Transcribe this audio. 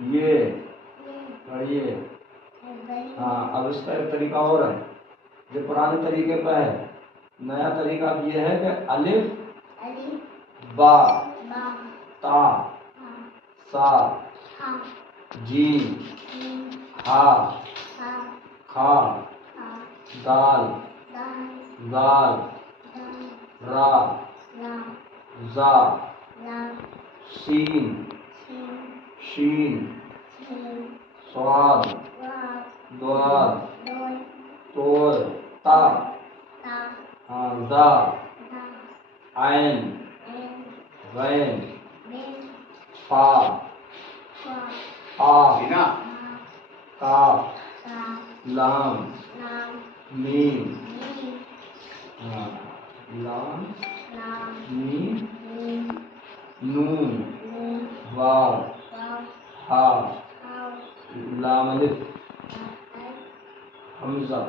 یہ اور یہ. ہاں اب اس کا ایک طریقہ اور ہے جو پرانے طریقے پہ ہے. نیا طریقہ اب یہ ہے کہ الف با تا سا جیم ہا کھا دال زال را زا سین شین صاد ضاد طور تا ذا عین غین فا قاف کاف لام میم لام میم نون واو ہا لام الف حمزہ